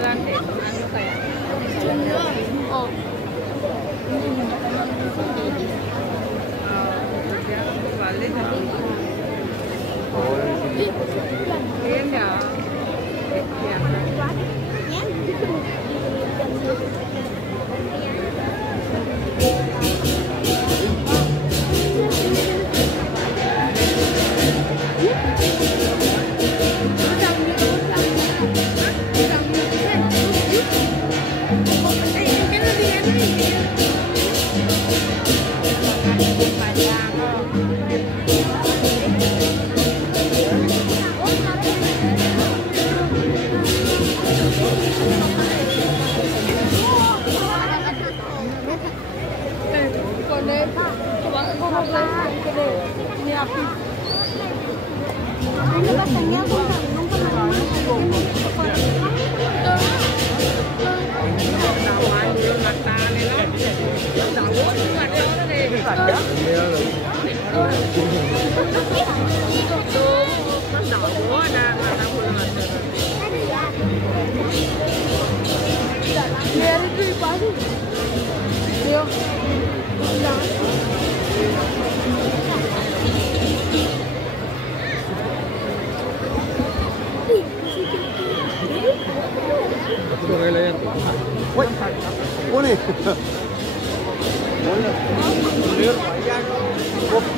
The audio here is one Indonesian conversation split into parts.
lantai, anu kayak. Oh. Balik. Iya. Ini api. Ini rasanya Woi, boleh.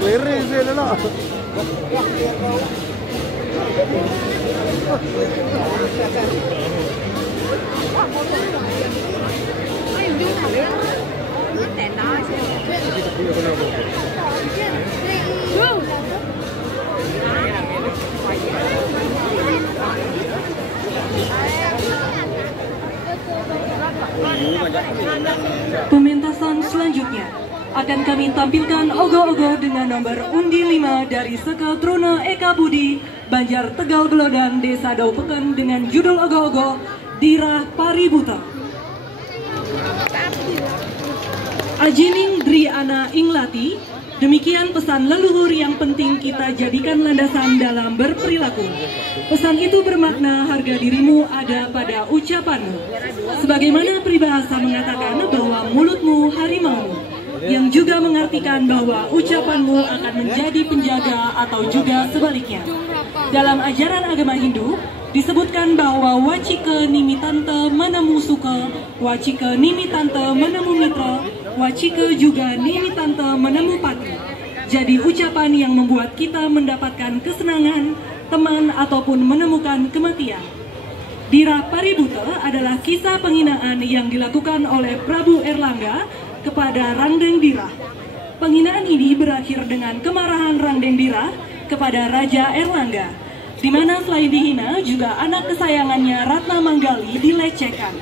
Clear sih lah. Pementasan selanjutnya akan kami tampilkan ogoh-ogoh dengan nomor undi 5 dari Seke Truna Eka Budi, Banjar Tegal Belodan, Desa Daupeken dengan judul ogoh-ogoh Dirah Paributa. Ajining Dri Ana Inglati, demikian pesan leluhur yang penting kita jadikan landasan dalam berperilaku. Pesan itu bermakna harga dirimu ada pada ucapanmu. Sebagaimana peribahasa mengatakan bahwa mulutmu harimaumu, yang juga mengartikan bahwa ucapanmu akan menjadi penjaga atau juga sebaliknya. Dalam ajaran agama Hindu, disebutkan bahwa wacike nimitante menemu suka, wacike nimitante menemu mitra, wacike juga nimitante menemu pati. Jadi ucapan yang membuat kita mendapatkan kesenangan, teman ataupun menemukan kematian. Dirah Paributa adalah kisah penghinaan yang dilakukan oleh Prabu Erlangga kepada Rangdeng Dirah. Penghinaan ini berakhir dengan kemarahan Rangdeng Dirah kepada Raja Erlangga, di mana selain dihina juga anak kesayangannya Ratna Manggali dilecehkan.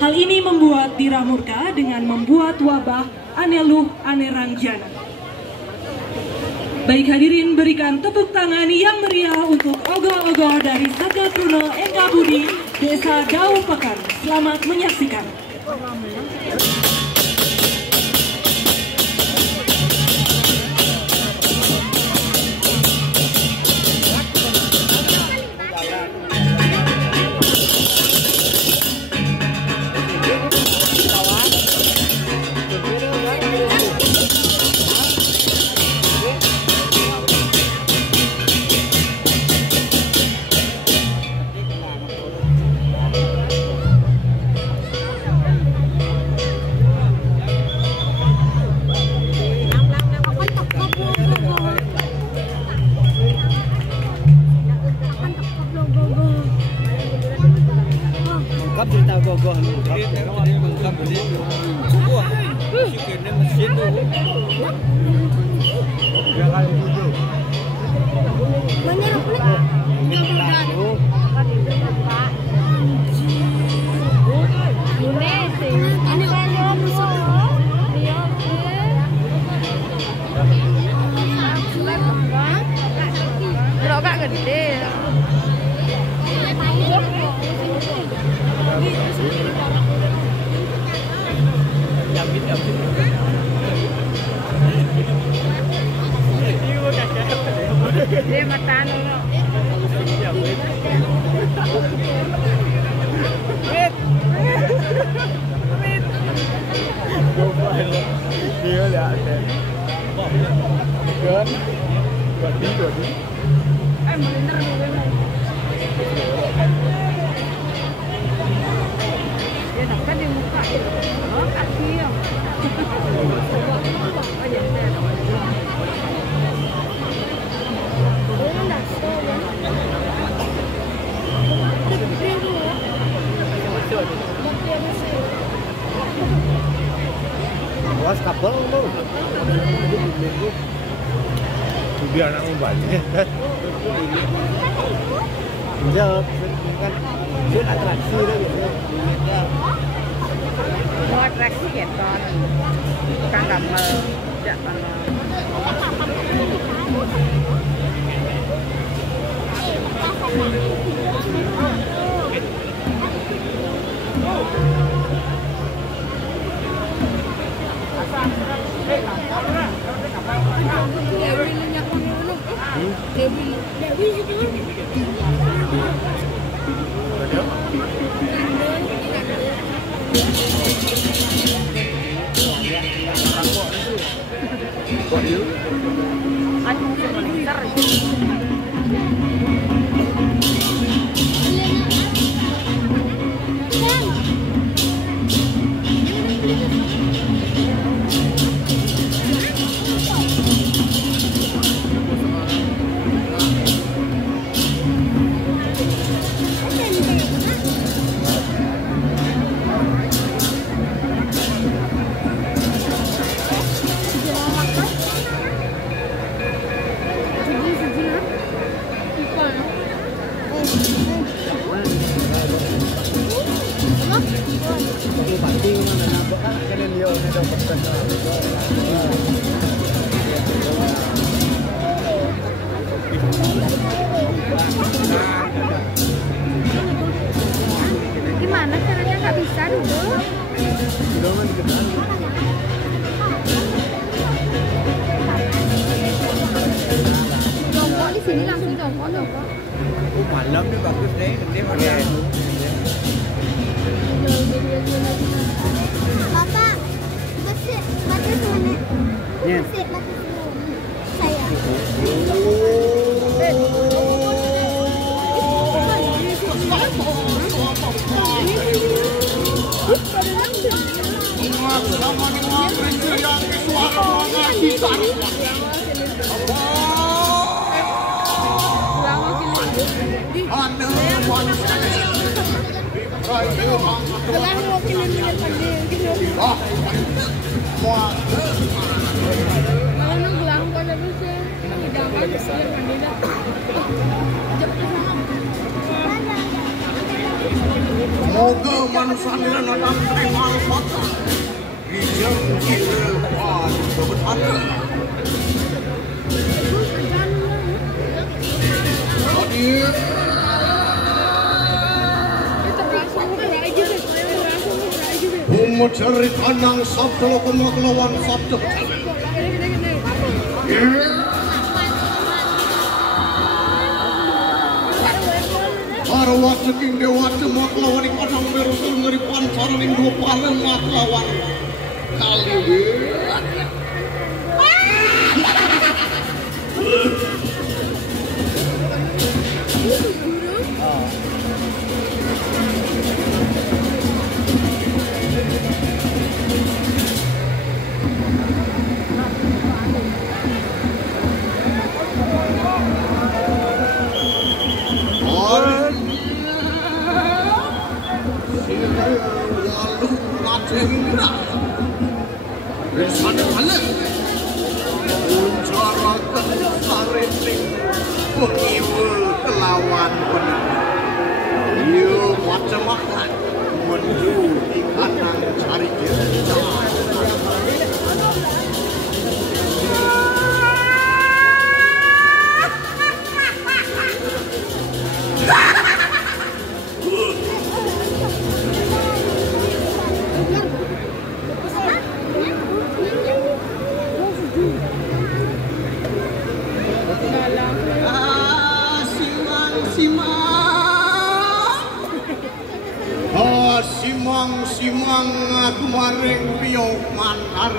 Hal ini membuat Dirah murka dengan membuat wabah Aneluh Anerangjana. Baik hadirin, berikan tepuk tangan yang meriah untuk ogoh-ogoh dari Seke Truna Eka Budi, Desa Daupeken. Selamat menyaksikan. Cerita gogoh lu. Wah, sikitnya mesin tuh. 3 kali 7. Bener, gede. Dia mata Kan? Badi. Bener gue mau. Ya dapat di muka. Oh, kaki ya. Was kapal lo. Biar anak banyak. Jawab kan dia atraksi deh gitu. Mau atraksi ya kan. Kan gamel tidak kan. Gimana caranya nggak bisa dulu? Jongkok di sini langsung jongkok. Malam nih bagus deh, gede pakai. Bapak, besik mati sana. Ya. Besik mati saya. Semoga manusia dalam terima al-fatah bijak kita berada. Hadir mencari tanang sabda kelawan sabda para waceking dewace maklawan ing padang berusul ngeri pancaran ing dua palen maklawan kali Bersama kalian mencarakan sariting mengiwu kelawan benar. Ia macam-macam menuju di kanan cari kerja. Simang kemarin piok mantar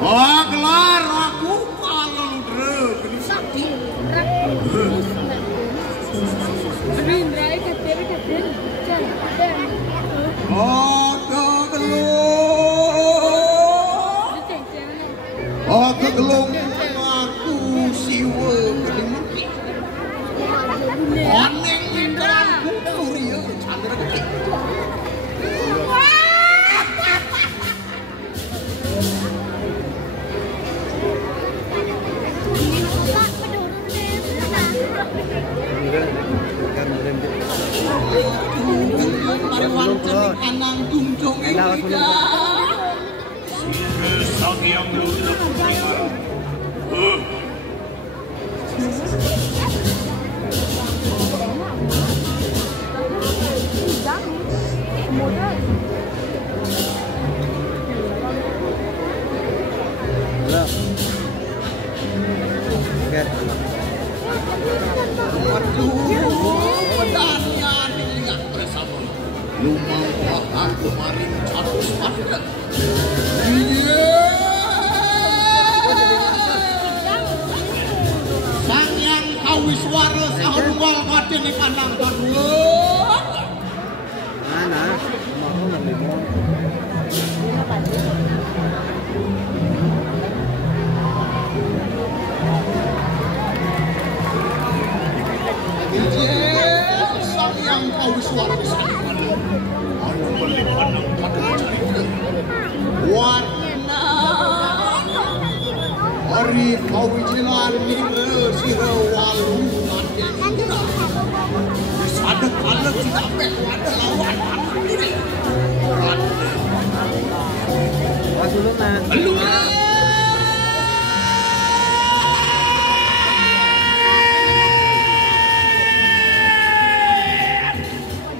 gelar aku kalau gelis sakti. Kegelung aku siwa kedemuti. Oneng ingkangku surya chandra gede. Mariwan cening anang jungjung Indonesia. Sang yang lunak mengarang. Lumang kemarin catus pada. Sang yang kawiswara sahurwal batin di kandang baruan. Mana? Mau ngambil. Sang yang kawiswara warna hari kawijilan nile sira walungan jenira sadek alek sampai ada lawan diri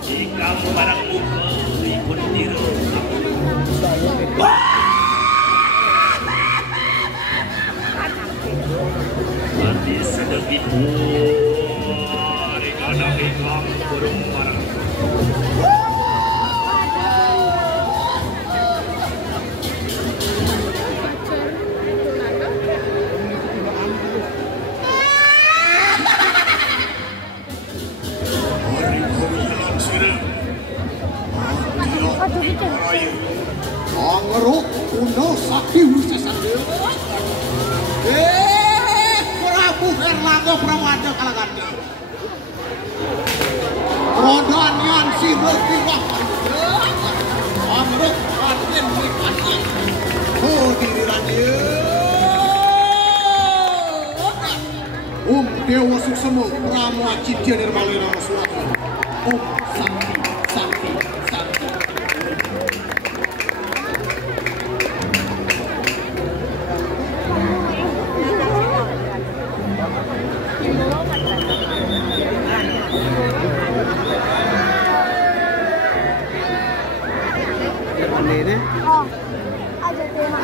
jika barang muka ikut tiru mati sedikit hari kadang ikam burung marah. Angeruk kuno sakti wisesande. Prabu Herlangga Prawaja kalaganda. Rodanian sira kiwah. Angeruk Raden Wikasi. Oh dirane. Dewa Suksema Rama Cidya Nirmala Ramaswati. Sakti, sakti, sakti. Oh, ada tema.